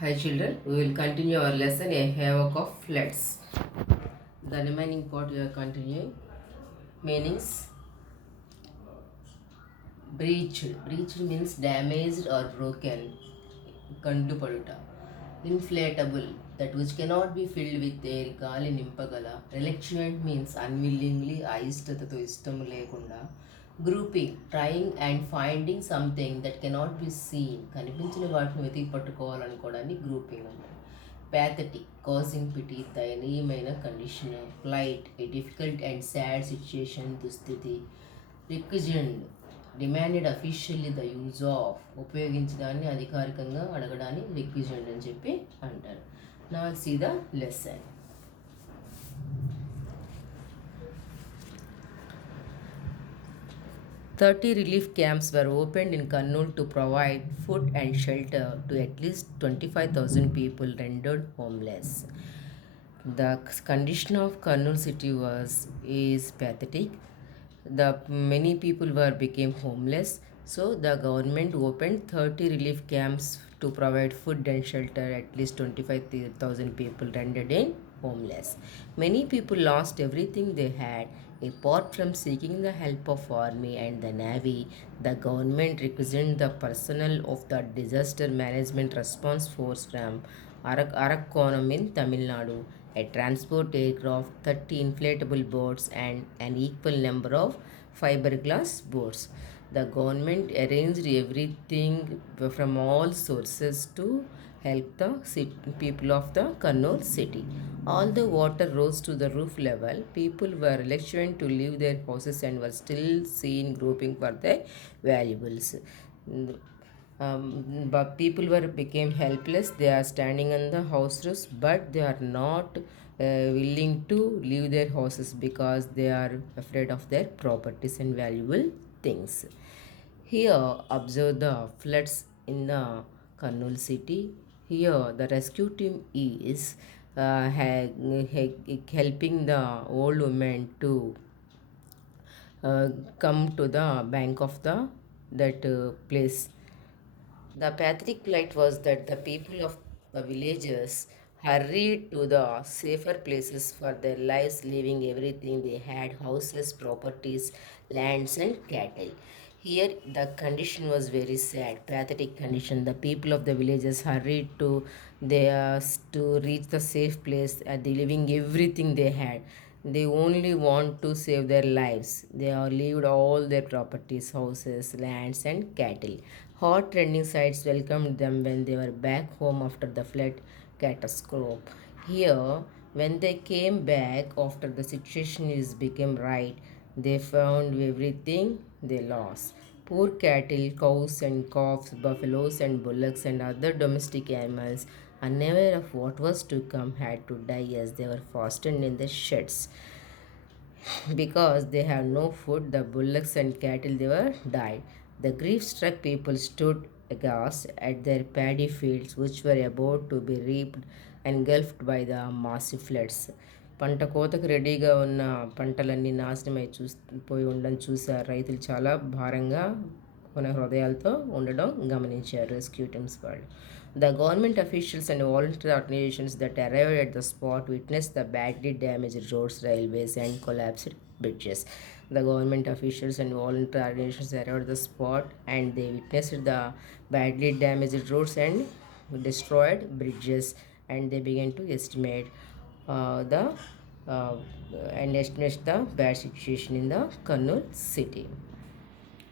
Hi children, we will continue our lesson A Havoc of Floods. The remaining part we are continuing. Meanings: breached. Breached means damaged or broken. Kandupaduta. Inflatable, that which cannot be filled with air. Gali nimpagala. Reluctant means unwillingly, అయిష్టతతో ఇష్టం లేకుండా. Grouping, trying and finding something that cannot be seen. కనిపించిన వాటిని వెతికి పట్టుకోవాలనుకోవడాన్ని grouping అంటారు. Pathetic, causing pity, దయనీయమైన condition. Plight, a difficult and sad situation, దుస్థితి. Requisite, demanded officially the use of, ఉపయోగించడాన్ని అధికారికంగా అడగడాన్ని రిక్విజెంట్ అని చెప్పి అంటారు. నా see the lesson. 30 relief camps were opened in Kurnool to provide food and shelter to at least 25,000 people rendered homeless. The condition of Kurnool city is pathetic. The many people became homeless, so the government opened 30 relief camps to provide food and shelter at least 25,000 people rendered in homeless. Many people lost everything they had. Apart from seeking the help of army and the navy, the government requisitioned the personnel of the disaster management response force from Arakkonam in Tamil Nadu, a transport aircraft, 30 inflatable boats, and an equal number of fiberglass boats. The government arranged everything from all sources to help the people of the Kurnool city. All the water rose to the roof level. People were reluctant to leave their houses and were still seen groping for their valuables. But people became helpless. They are standing on the house roofs, but they are not willing to leave their houses because they are afraid of their properties and valuable things. Here, observe the floods in the Kurnool city. Here, the rescue team is helping the old woman to come to the bank of that place. The pathetic plight was that the people of the villages hurried to the safer places for their lives, leaving everything they had: houses, properties, lands, and cattle. Here, the condition was very sad, pathetic condition. The people of the villages hurried to reach the safe place, leaving everything they had. They only want to save their lives. They have leaved all their properties, houses, lands, and cattle. Hot trending sites welcomed them when they were back home after the flood catastrophe. Here, when they came back after the situation became right, they found everything they lost. Poor cattle, cows and calves, buffaloes and bullocks and other domestic animals, unaware of what was to come, had to die as they were fastened in the sheds. Because they have no food, the bullocks and cattle they were died. The grief-struck people stood aghast at their paddy fields, which were about to be reaped, engulfed by the massive floods. పంట కోతకు రెడీగా ఉన్న పంటలన్నీ నాశనమై పోయి ఉండడం చూశారు. రైతులు చాలా భారంగా కొన హృదయాలతో ఉండడం గమనించారు రెస్క్యూ టీమ్స్ వాళ్ళు. The government officials and voluntary organizations that arrived at the spot witnessed the badly damaged roads, railways, and collapsed bridges. The government officials and voluntary organizations arrived at the spot and they witnessed the badly damaged roads and destroyed bridges, and they began to estimate the bad situation in the Kurnool city.